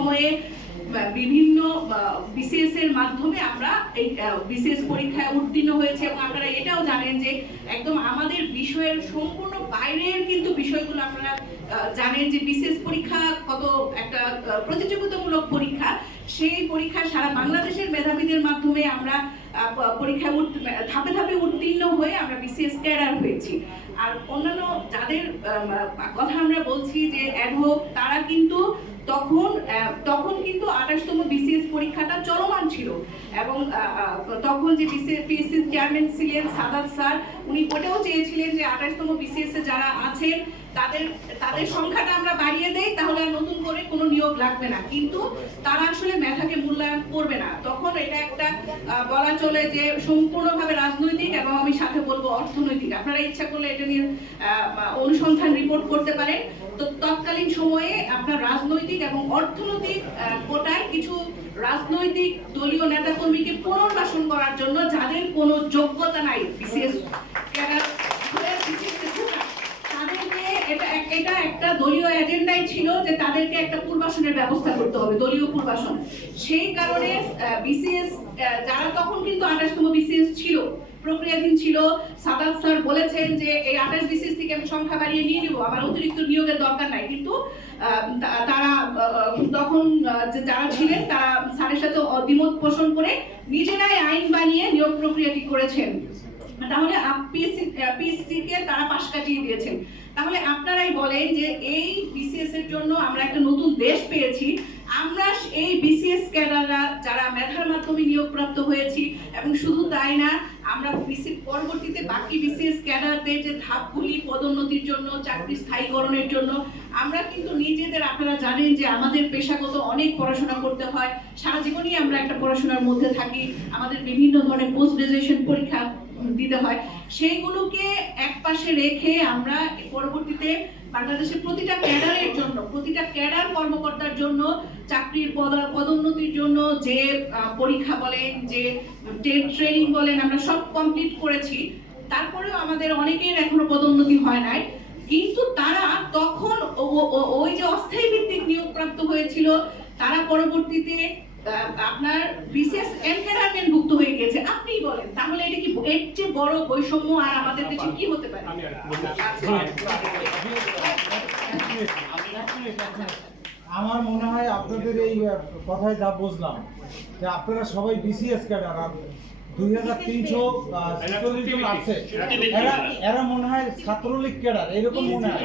সময়ে বিভিন্ন বিসিএস এর মাধ্যমে আমরা এই বিসিএস পরীক্ষায় উত্তীর্ণ হয়েছে এবং আপনারা এটাও জানেন যে একদম আমাদের বিষয়ের সম্পূর্ণ বাইরের কিন্তু বিষয়গুলো আপনারা জানেন যে বিসিএস পরীক্ষা কত একটা প্রতিযোগিতামূলক পরীক্ষা। সেই পরীক্ষা সারা বাংলাদেশের মেধাবীদের মাধ্যমে আমরা পরীক্ষায় ধাপে ধাপে উত্তীর্ণ হয়ে আমরা বিসিএস ক্যাডার হয়েছি। আর অন্যান্য যাদের কথা আমরা বলছি যে অ্যাডহোক তারা কিন্তু তখন তখন কিন্তু আঠাশতম বিসিএস পরীক্ষাটা চলমান ছিল। এবং তখন যে বিসিএস চেয়ারম্যান ছিলেন সাদাত স্যার, উনি ওটাও চেয়েছিলেন যে আঠাশতম বিসিএস এ যারা আছেন, তাদের তাদের সংখ্যাটা আমরা বাড়িয়ে দেই, তাহলে আর নতুন করে কোনো নিয়োগ লাগবে না। কিন্তু তারা আসলে মেধাকে মূল্যায়ন করবে না। তখন এটা একটা বলা চলে যে সম্পূর্ণভাবে রাজনৈতিক এবং আমি সাথে বলব অর্থনৈতিক। আপনারা ইচ্ছা করলে এটা নিয়ে অনুসন্ধান রিপোর্ট করতে পারেন। তৎকালীন সময়ে আপনার রাজনৈতিক এবং অর্থনৈতিক কোটায় কিছু রাজনৈতিক দলীয় নেতাকর্মীকে পুনর্বাসন করার জন্য যাদের কোনো যোগ্যতা নাই এটা এটা একটা দলীয় এজেন্ডাই ছিল যে তাদেরকে একটা পূর্বাসনের ব্যবস্থা করতে হবে, দলীয় পূর্বাসন। সেই কারণে বিসিএস যারা তখন কিন্তু আঠাশতম বিসিএস ছিল প্রক্রিয়াধীন ছিল। সাদাত স্যার বলেছেন যে এই আঠাশ বিসিএস থেকে আমি সংখ্যা বাড়িয়ে নিয়ে নিব, আমার অতিরিক্ত নিয়োগের দরকার নাই। কিন্তু তারা তখন যারা ছিলেন, তারা স্যারের সাথে দ্বিমত পোষণ করে নিজেরাই আইন বানিয়ে নিয়োগ প্রক্রিয়াটি করেছেন। তাহলে পিএসসি কে তারা পাশ কাটিয়ে দিয়েছেন। তাহলে আপনারাই বলেন যে এই বিসিএস এর জন্য আমরা একটা নতুন দেশ পেয়েছি। আমরা এই বিসিএস ক্যাডাররা যারা মেধার মাধ্যমে নিয়োগপ্রাপ্ত হয়েছি, এবং শুধু তাই না আমরা বিসি পরবর্তীতে বাকি বিসিএস ক্যাডারদের যে ধাপগুলি পদোন্নতির জন্য, চাকরি স্থায়ীকরণের জন্য, আমরা কিন্তু নিজেদের, আপনারা জানেন যে আমাদের পেশাগত অনেক পড়াশোনা করতে হয়। সারা জীবনই আমরা একটা পড়াশোনার মধ্যে থাকি। আমাদের বিভিন্ন ধরনের পোস্ট গ্রাজুয়েশন পরীক্ষা দিতে হয়। সেইগুলোকে একপাশে রেখে আমরা পরবর্তীতে বাংলাদেশের প্রতিটা ক্যাডারের জন্য প্রতিটা ক্যাডার কর্মকর্তার জন্য চাকরির পদ- পদোন্নতির জন্য যে পরীক্ষা বলেন যে ট্রেনিং বলেন আমরা সব কমপ্লিট করেছি। তারপরেও আমাদের অনেকের এখনও পদোন্নতি হয় নাই। কিন্তু তারা তখন ওই যে অস্থায়ী ভিত্তিক নিয়োগপ্রাপ্ত হয়েছিল তারা পরবর্তীতে আপনার বিশেষ ভুক্ত হয়ে গেছে। আপনি বলেন তাহলে এটা কি এর চেয়ে বড় বৈষম্য আর আমাদের দেশে কি হতে পারে? আমার মনে হয় আপনাদের এই কথায় যা বুঝলাম যে আপনারা সবাই বিসিএস ক্যাডার আর দুই হাজার তিনশো জন আছে এরা এরা মনে হয় ছাত্রলীগ ক্যাডার এরকম মনে হয়?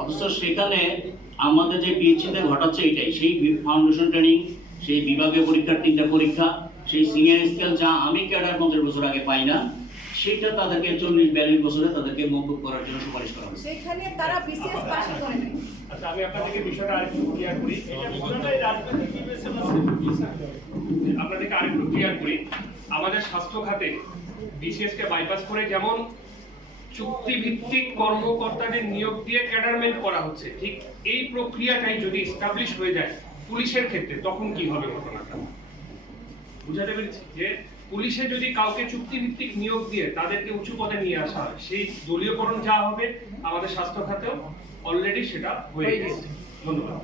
অথচ সেখানে আমাদের যে পিএইচডিতে ঘটাচ্ছে এটাই সেই ফাউন্ডেশন ট্রেনিং সেই বিভাগীয় পরীক্ষার তিনটা পরীক্ষা সেই সিনিয়র স্কেল যা আমি ক্যাডার পঞ্চাশ বছর আগে পাই না সেটা তাদেরকে চল্লিশ বিয়াল্লিশ বছরে তাদেরকে মকুব করার জন্য সুপারিশ করা হয়েছে। সেখানে তারা বিশেষ পাশ করে নাই আচ্ছা আমি আপনাদেরকে বিষয়টা আরেকটু ক্লিয়ার করি। এটা পুরোটাই রাজনৈতিক বিবেচনা আপনাদেরকে আরেকটু ক্লিয়ার করি। আমাদের স্বাস্থ্য খাতে বিসিএস কে বাইপাস করে যেমন চুক্তিভিত্তিক কর্মকর্তাদের নিয়োগ দিয়ে ক্যাডারমেন্ট করা হচ্ছে। ঠিক এই প্রক্রিয়াটাই যদি এস্টাবলিশ হয়ে যায় পুলিশের ক্ষেত্রে, তখন কি হবে ঘটনাটা? বুঝাতে পেরেছি? যে পুলিশে যদি কাউকে চুক্তিভিত্তিক নিয়োগ দিয়ে তাদেরকে উঁচু পদে নিয়ে আসা হয়, সেই দলীয়করণ যা হবে, আমাদের স্বাস্থ্য খাতেও অলরেডি সেটা হয়ে গেছে। ধন্যবাদ।